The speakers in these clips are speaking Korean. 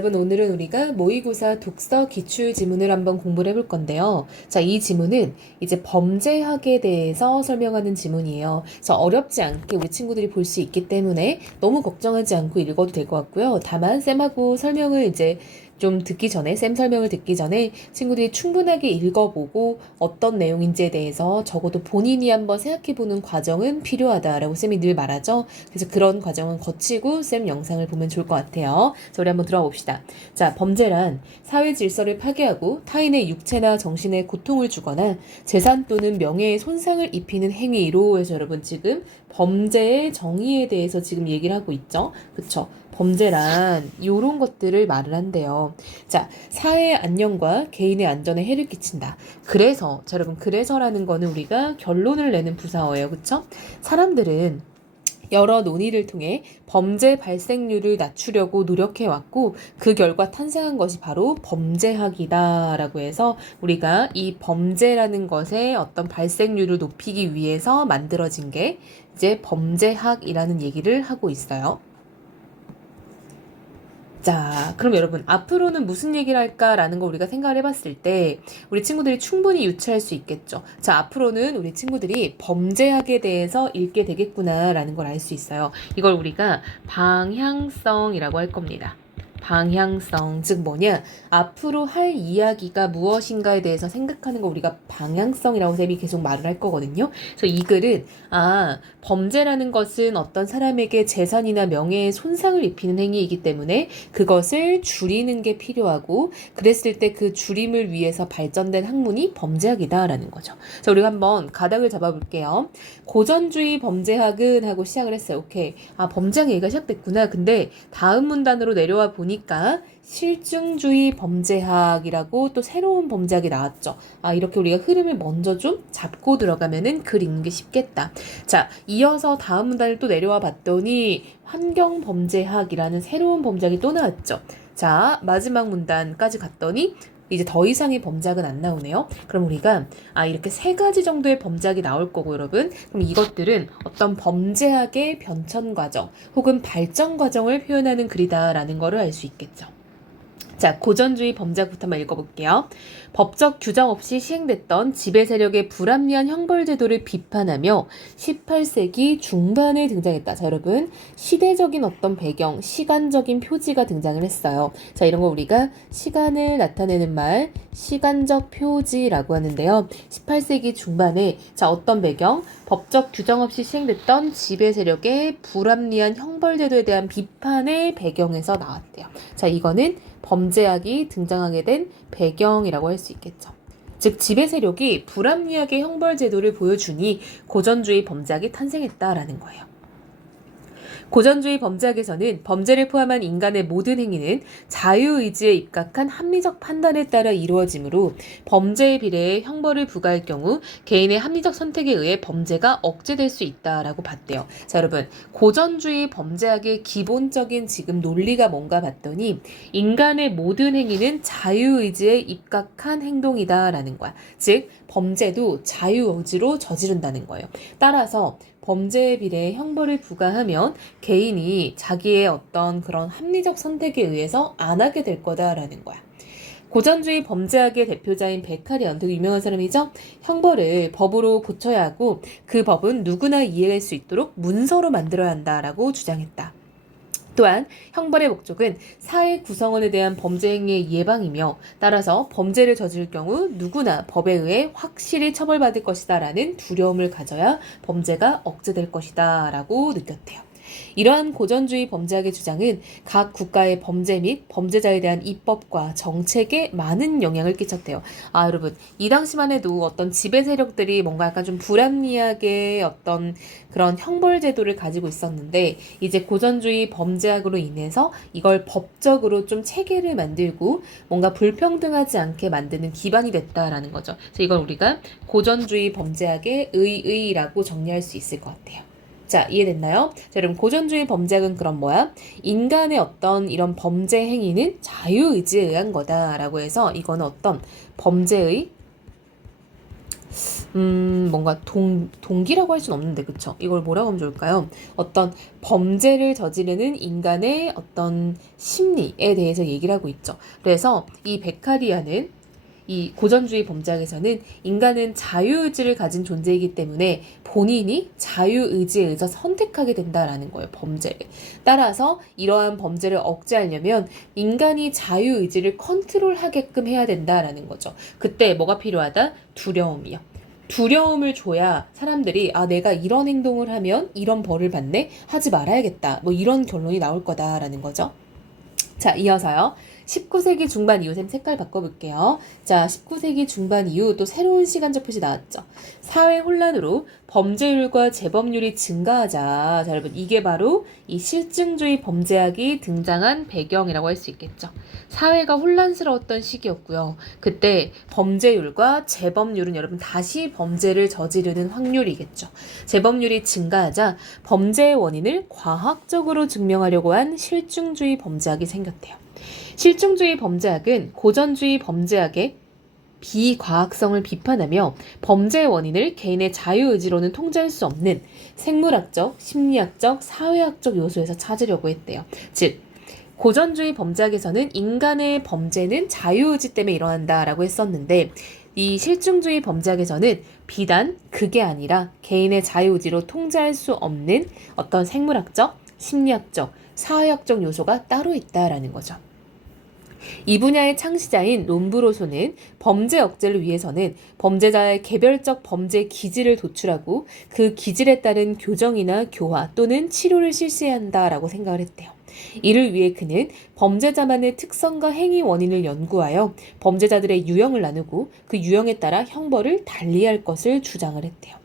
여러분, 오늘은 우리가 모의고사 독서 기출 지문을 한번 공부를 해볼 건데요. 자, 이 지문은 이제 범죄학에 대해서 설명하는 지문이에요. 그래서 어렵지 않게 우리 친구들이 볼 수 있기 때문에 너무 걱정하지 않고 읽어도 될 것 같고요. 다만 쌤하고 설명을 이제 좀 듣기 전에, 쌤 설명을 듣기 전에 친구들이 충분하게 읽어보고 어떤 내용인지에 대해서 적어도 본인이 한번 생각해보는 과정은 필요하다라고 쌤이 늘 말하죠. 그래서 그런 과정은 거치고 쌤 영상을 보면 좋을 것 같아요. 자, 우리 한번 들어가 봅시다. 자, 범죄란 사회 질서를 파괴하고 타인의 육체나 정신에 고통을 주거나 재산 또는 명예에 손상을 입히는 행위로 해서 여러분 지금 범죄의 정의에 대해서 지금 얘기를 하고 있죠. 그쵸? 범죄란 요런 것들을 말을 한대요. 자, 사회의 안녕과 개인의 안전에 해를 끼친다. 그래서, 자, 여러분, 그래서라는 거는 우리가 결론을 내는 부사어예요. 그쵸? 사람들은 여러 논의를 통해 범죄 발생률을 낮추려고 노력해왔고 그 결과 탄생한 것이 바로 범죄학이다라고 해서 우리가 이 범죄라는 것의 어떤 발생률을 높이기 위해서 만들어진 게 이제 범죄학이라는 얘기를 하고 있어요. 자, 그럼 여러분, 앞으로는 무슨 얘기를 할까라는 거 우리가 생각을 해봤을 때 우리 친구들이 충분히 유추할 수 있겠죠. 자, 앞으로는 우리 친구들이 범죄학에 대해서 읽게 되겠구나라는 걸 알 수 있어요. 이걸 우리가 방향성이라고 할 겁니다. 방향성, 즉 뭐냐, 앞으로 할 이야기가 무엇인가에 대해서 생각하는 거 우리가 방향성이라고 쌤이 계속 말을 할 거거든요. 그래서 이 글은 범죄라는 것은 어떤 사람에게 재산이나 명예에 손상을 입히는 행위이기 때문에 그것을 줄이는 게 필요하고 그랬을 때 그 줄임을 위해서 발전된 학문이 범죄학이다라는 거죠. 자, 우리가 한번 가닥을 잡아볼게요. 고전주의 범죄학은 하고 시작을 했어요. 오케이. 범죄학 얘기가 시작됐구나. 근데 다음 문단으로 내려와 보니까 실증주의 범죄학이라고 또 새로운 범죄학이 나왔죠. 이렇게 우리가 흐름을 먼저 좀 잡고 들어가면은 글 읽는 게 쉽겠다. 자, 이어서 다음 문단을 또 내려와 봤더니 환경범죄학이라는 새로운 범죄학이 또 나왔죠. 자, 마지막 문단까지 갔더니 이제 더 이상의 범죄학은 안 나오네요. 그럼 우리가 이렇게 세 가지 정도의 범죄학이 나올 거고 여러분, 그럼 이것들은 어떤 범죄학의 변천 과정 혹은 발전 과정을 표현하는 글이다라는 거를 알 수 있겠죠. 자, 고전주의 범죄학부터 한번 읽어볼게요. 법적 규정 없이 시행됐던 지배 세력의 불합리한 형벌 제도를 비판하며 18세기 중반에 등장했다. 자, 여러분, 시대적인 어떤 배경, 시간적인 표지가 등장을 했어요. 자, 이런 거 우리가 시간을 나타내는 말, 시간적 표지라고 하는데요. 18세기 중반에 어떤 배경? 법적 규정 없이 시행됐던 지배 세력의 불합리한 형벌 제도에 대한 비판의 배경에서 나왔대요. 자, 이거는 범죄학이 등장하게 된 배경이라고 할 수 있겠죠. 즉 지배 세력이 불합리하게 형벌 제도를 보여주니 고전주의 범죄학이 탄생했다라는 거예요. 고전주의 범죄학에서는 범죄를 포함한 인간의 모든 행위는 자유의지에 입각한 합리적 판단에 따라 이루어지므로 범죄에 비례해 형벌을 부과할 경우 개인의 합리적 선택에 의해 범죄가 억제될 수 있다라고 봤대요. 자, 여러분, 고전주의 범죄학의 기본적인 지금 논리가 뭔가 봤더니 인간의 모든 행위는 자유의지에 입각한 행동이다라는 거야. 즉 범죄도 자유의지로 저지른다는 거예요. 따라서 범죄에 비례해 형벌을 부과하면 개인이 자기의 어떤 그런 합리적 선택에 의해서 안 하게 될 거다라는 거야. 고전주의 범죄학의 대표자인 베카리언, 되게 유명한 사람이죠? 형벌을 법으로 고쳐야 하고 그 법은 누구나 이해할 수 있도록 문서로 만들어야 한다라고 주장했다. 또한 형벌의 목적은 사회 구성원에 대한 범죄 행위의 예방이며 따라서 범죄를 저지를 경우 누구나 법에 의해 확실히 처벌받을 것이다 라는 두려움을 가져야 범죄가 억제될 것이다 라고 느꼈대요. 이러한 고전주의 범죄학의 주장은 각 국가의 범죄 및 범죄자에 대한 입법과 정책에 많은 영향을 끼쳤대요. 여러분, 이 당시만 해도 어떤 지배 세력들이 뭔가 약간 좀 불합리하게 어떤 그런 형벌 제도를 가지고 있었는데 이제 고전주의 범죄학으로 인해서 이걸 법적으로 좀 체계를 만들고 뭔가 불평등하지 않게 만드는 기반이 됐다라는 거죠. 그래서 이걸 우리가 고전주의 범죄학의 의의라고 정리할 수 있을 것 같아요. 자, 이해됐나요? 자, 여러분, 고전주의 범죄학은 그럼 뭐야? 인간의 어떤 이런 범죄 행위는 자유의지에 의한 거다라고 해서 이거는 어떤 범죄의 뭔가 동기라고 할 수는 없는데, 그쵸? 이걸 뭐라고 하면 좋을까요? 어떤 범죄를 저지르는 인간의 어떤 심리에 대해서 얘기를 하고 있죠. 그래서 이 베카리아는 이 고전주의 범죄학에서는 인간은 자유의지를 가진 존재이기 때문에 본인이 자유의지에 의해서 선택하게 된다라는 거예요, 범죄를. 따라서 이러한 범죄를 억제하려면 인간이 자유의지를 컨트롤하게끔 해야 된다라는 거죠. 그때 뭐가 필요하다? 두려움이요. 두려움을 줘야 사람들이 내가 이런 행동을 하면 이런 벌을 받네? 하지 말아야겠다. 뭐 이런 결론이 나올 거다라는 거죠. 자, 이어서요. 19세기 중반 이후, 쌤 색깔 바꿔볼게요. 자, 19세기 중반 이후 또 새로운 시간적 표시 나왔죠. 사회 혼란으로 범죄율과 재범률이 증가하자. 자, 여러분, 이게 바로 이 실증주의 범죄학이 등장한 배경이라고 할 수 있겠죠. 사회가 혼란스러웠던 시기였고요. 그때 범죄율과 재범률은 여러분 다시 범죄를 저지르는 확률이겠죠. 재범률이 증가하자 범죄의 원인을 과학적으로 증명하려고 한 실증주의 범죄학이 생겼대요. 실증주의 범죄학은 고전주의 범죄학의 비과학성을 비판하며 범죄의 원인을 개인의 자유의지로는 통제할 수 없는 생물학적, 심리학적, 사회학적 요소에서 찾으려고 했대요. 즉, 고전주의 범죄학에서는 인간의 범죄는 자유의지 때문에 일어난다라고 했었는데 이 실증주의 범죄학에서는 비단 그게 아니라 개인의 자유의지로 통제할 수 없는 어떤 생물학적, 심리학적, 사회학적 요소가 따로 있다라는 거죠. 이 분야의 창시자인 롬브로소는 범죄 억제를 위해서는 범죄자의 개별적 범죄 기질을 도출하고 그 기질에 따른 교정이나 교화 또는 치료를 실시해야 한다라고 생각을 했대요. 이를 위해 그는 범죄자만의 특성과 행위 원인을 연구하여 범죄자들의 유형을 나누고 그 유형에 따라 형벌을 달리할 것을 주장을 했대요.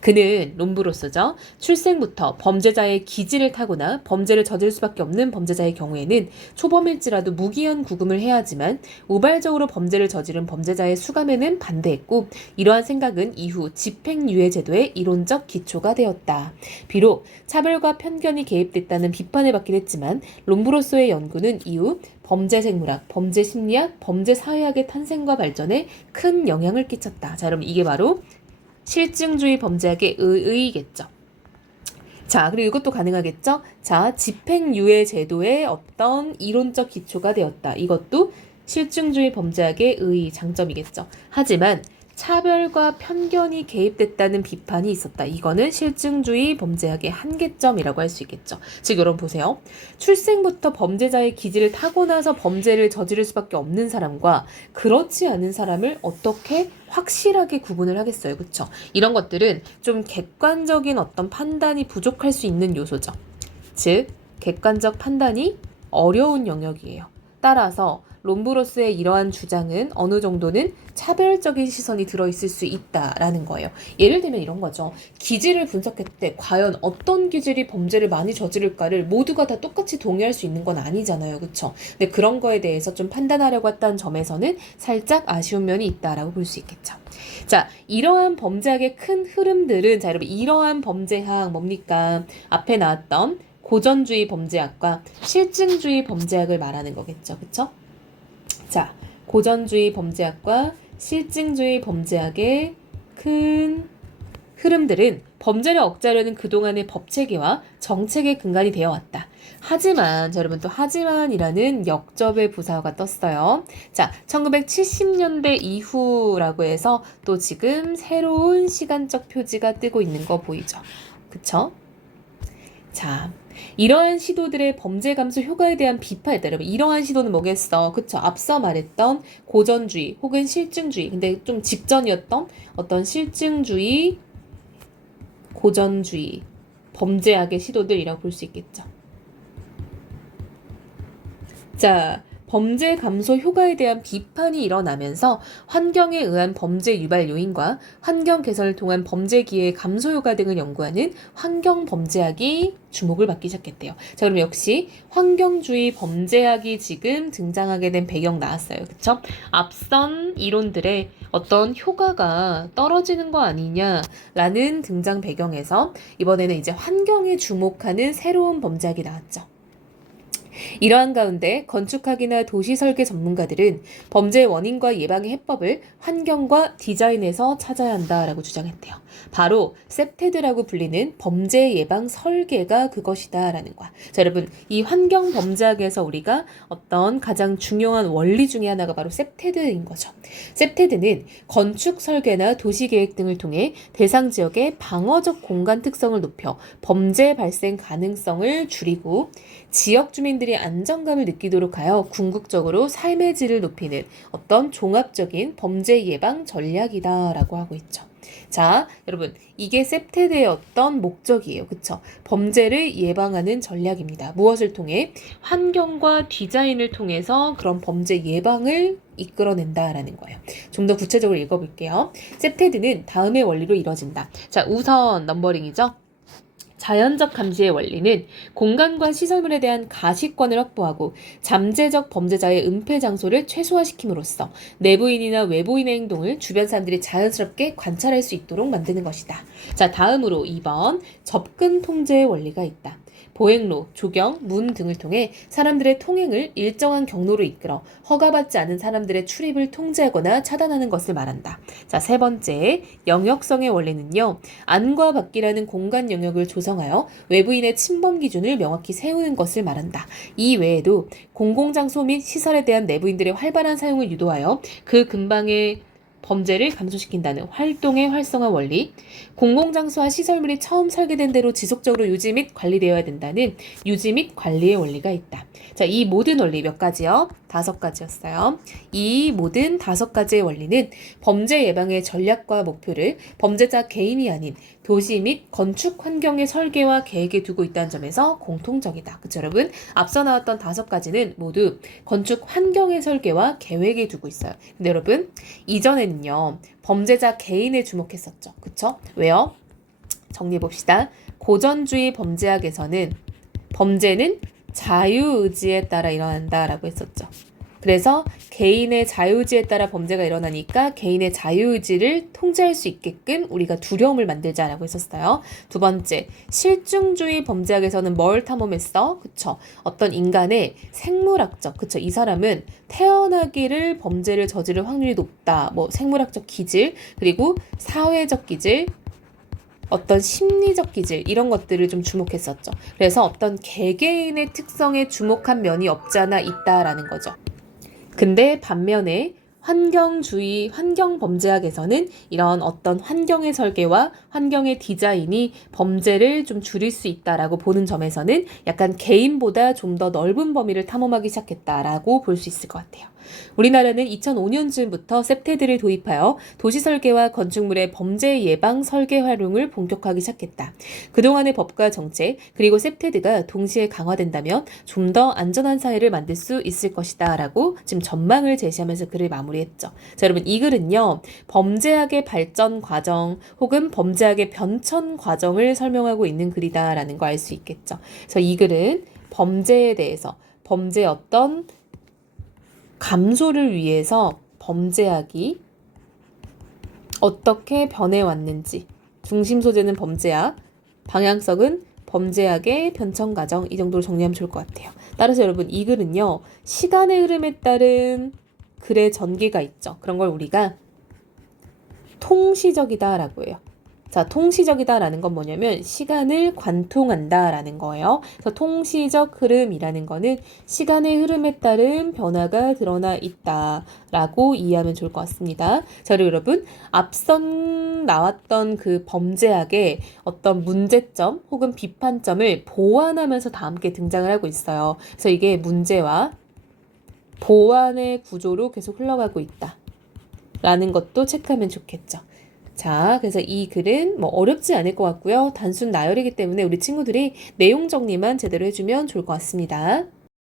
그는 롬브로소죠. 출생부터 범죄자의 기질을 타거나 범죄를 저지를 수밖에 없는 범죄자의 경우에는 초범일지라도 무기한 구금을 해야 하지만 우발적으로 범죄를 저지른 범죄자의 수감에는 반대했고 이러한 생각은 이후 집행유예 제도의 이론적 기초가 되었다. 비록 차별과 편견이 개입됐다는 비판을 받긴 했지만 롬브로소의 연구는 이후 범죄생물학, 범죄심리학, 범죄사회학의 탄생과 발전에 큰 영향을 끼쳤다. 자, 여러분 이게 바로 실증주의 범죄학의 의의겠죠. 자, 그리고 이것도 가능하겠죠? 자, 집행유예 제도의 어떤 이론적 기초가 되었다. 이것도 실증주의 범죄학의 의의 장점이겠죠. 하지만 차별과 편견이 개입됐다는 비판이 있었다. 이거는 실증주의 범죄학의 한계점이라고 할 수 있겠죠. 즉 여러분 보세요. 출생부터 범죄자의 기질을 타고나서 범죄를 저지를 수밖에 없는 사람과 그렇지 않은 사람을 어떻게 확실하게 구분을 하겠어요. 그렇죠? 이런 것들은 좀 객관적인 어떤 판단이 부족할 수 있는 요소죠. 즉 객관적 판단이 어려운 영역이에요. 따라서 롬브로스의 이러한 주장은 어느 정도는 차별적인 시선이 들어있을 수 있다라는 거예요. 예를 들면 이런 거죠. 기질을 분석할 때 과연 어떤 기질이 범죄를 많이 저지를까를 모두가 다 똑같이 동의할 수 있는 건 아니잖아요. 그렇죠? 근데 그런 거에 대해서 좀 판단하려고 했다는 점에서는 살짝 아쉬운 면이 있다라고 볼 수 있겠죠. 자, 이러한 범죄학의 큰 흐름들은 자, 여러분 이러한 범죄학 뭡니까? 앞에 나왔던 고전주의 범죄학과 실증주의 범죄학을 말하는 거겠죠. 그렇죠? 자, 고전주의 범죄학과 실증주의 범죄학의 큰 흐름들은 범죄를 억제하려는 그동안의 법체계와 정책의 근간이 되어 왔다. 하지만, 자, 여러분 또 하지만이라는 역접의 부사가 떴어요. 자, 1970년대 이후라고 해서 또 지금 새로운 시간적 표지가 뜨고 있는 거 보이죠? 그쵸? 자, 이러한 시도들의 범죄 감소 효과에 대한 비판이다. 여러분, 이러한 시도는 뭐겠어? 그쵸? 앞서 말했던 고전주의 혹은 실증주의, 근데 좀 직전이었던 어떤 실증주의, 고전주의, 범죄학의 시도들이라고 볼 수 있겠죠. 자, 범죄 감소 효과에 대한 비판이 일어나면서 환경에 의한 범죄 유발 요인과 환경 개선을 통한 범죄 기회의 감소 효과 등을 연구하는 환경 범죄학이 주목을 받기 시작했대요. 자, 그럼 역시 환경주의 범죄학이 지금 등장하게 된 배경 나왔어요. 그쵸? 앞선 이론들의 어떤 효과가 떨어지는 거 아니냐라는 등장 배경에서 이번에는 이제 환경에 주목하는 새로운 범죄학이 나왔죠. 이러한 가운데 건축학이나 도시 설계 전문가들은 범죄의 원인과 예방의 해법을 환경과 디자인에서 찾아야 한다라고 주장했대요. 바로 셉테드라고 불리는 범죄 예방 설계가 그것이다라는 거야. 자, 여러분, 이 환경 범죄학에서 우리가 어떤 가장 중요한 원리 중에 하나가 바로 셉테드인 거죠. 셉테드는 건축 설계나 도시 계획 등을 통해 대상 지역의 방어적 공간 특성을 높여 범죄 발생 가능성을 줄이고 지역 주민들이 안정감을 느끼도록 하여 궁극적으로 삶의 질을 높이는 어떤 종합적인 범죄 예방 전략이다라고 하고 있죠. 자, 여러분, 이게 셉테드의 어떤 목적이에요. 그쵸? 범죄를 예방하는 전략입니다. 무엇을 통해? 환경과 디자인을 통해서 그런 범죄 예방을 이끌어낸다라는 거예요. 좀 더 구체적으로 읽어볼게요. 셉테드는 다음의 원리로 이루어진다. 자, 우선 넘버링이죠. 자연적 감시의 원리는 공간과 시설물에 대한 가시권을 확보하고 잠재적 범죄자의 은폐 장소를 최소화시킴으로써 내부인이나 외부인의 행동을 주변 사람들이 자연스럽게 관찰할 수 있도록 만드는 것이다. 자, 다음으로 2번 접근 통제의 원리가 있다. 보행로, 조경, 문 등을 통해 사람들의 통행을 일정한 경로로 이끌어 허가받지 않은 사람들의 출입을 통제하거나 차단하는 것을 말한다. 자, 세 번째, 영역성의 원리는요. 안과 밖이라는 공간 영역을 조성하여 외부인의 침범 기준을 명확히 세우는 것을 말한다. 이 외에도 공공장소 및 시설에 대한 내부인들의 활발한 사용을 유도하여 그 근방의 범죄를 감소시킨다는 활동의 활성화 원리, 공공장소와 시설물이 처음 설계된 대로 지속적으로 유지 및 관리되어야 된다는 유지 및 관리의 원리가 있다. 자, 이 모든 원리 몇 가지요? 5가지였어요. 이 모든 5가지의 원리는 범죄 예방의 전략과 목표를 범죄자 개인이 아닌 도시 및 건축 환경의 설계와 계획에 두고 있다는 점에서 공통적이다. 그쵸, 여러분? 앞서 나왔던 5가지는 모두 건축 환경의 설계와 계획에 두고 있어요. 근데 여러분, 이전에는요, 범죄자 개인에 주목했었죠. 그쵸? 왜요? 정리해봅시다. 고전주의 범죄학에서는 범죄는 자유의지에 따라 일어난다라고 했었죠. 그래서 개인의 자유의지에 따라 범죄가 일어나니까 개인의 자유의지를 통제할 수 있게끔 우리가 두려움을 만들자라고 했었어요. 두 번째, 실증주의 범죄학에서는 뭘 탐험했어? 그쵸? 어떤 인간의 생물학적, 그쵸? 이 사람은 태어나기를 범죄를 저지를 확률이 높다. 뭐 생물학적 기질, 그리고 사회적 기질, 어떤 심리적 기질 이런 것들을 좀 주목했었죠. 그래서 어떤 개개인의 특성에 주목한 면이 없지 않아 있다라는 거죠. 근데 반면에 환경주의, 환경범죄학에서는 이런 어떤 환경의 설계와 환경의 디자인이 범죄를 좀 줄일 수 있다라고 보는 점에서는 약간 개인보다 좀 더 넓은 범위를 탐험하기 시작했다라고 볼 수 있을 것 같아요. 우리나라는 2005년쯤부터 셉테드를 도입하여 도시 설계와 건축물의 범죄 예방 설계 활용을 본격화하기 시작했다. 그동안의 법과 정책 그리고 셉테드가 동시에 강화된다면 좀 더 안전한 사회를 만들 수 있을 것이다 라고 지금 전망을 제시하면서 글을 마무리했죠. 자, 여러분, 이 글은요, 범죄학의 발전 과정 혹은 범죄학의 변천 과정을 설명하고 있는 글이다라는 거 알 수 있겠죠. 그래서 이 글은 범죄에 대해서 범죄의 어떤 감소를 위해서 범죄학이 어떻게 변해왔는지, 중심 소재는 범죄학, 방향성은 범죄학의 변천 과정, 이 정도로 정리하면 좋을 것 같아요. 따라서 여러분, 이 글은요, 시간의 흐름에 따른 글의 전개가 있죠. 그런 걸 우리가 통시적이다라고 해요. 자, 통시적이다라는 건 뭐냐면 시간을 관통한다라는 거예요. 그래서 통시적 흐름이라는 거는 시간의 흐름에 따른 변화가 드러나 있다라고 이해하면 좋을 것 같습니다. 자, 그리고 여러분, 앞선 나왔던 그 범죄학의 어떤 문제점 혹은 비판점을 보완하면서 다 함께 등장을 하고 있어요. 그래서 이게 문제와 보완의 구조로 계속 흘러가고 있다라는 것도 체크하면 좋겠죠. 자, 그래서 이 글은 뭐 어렵지 않을 것 같고요. 단순 나열이기 때문에 우리 친구들이 내용 정리만 제대로 해주면 좋을 것 같습니다.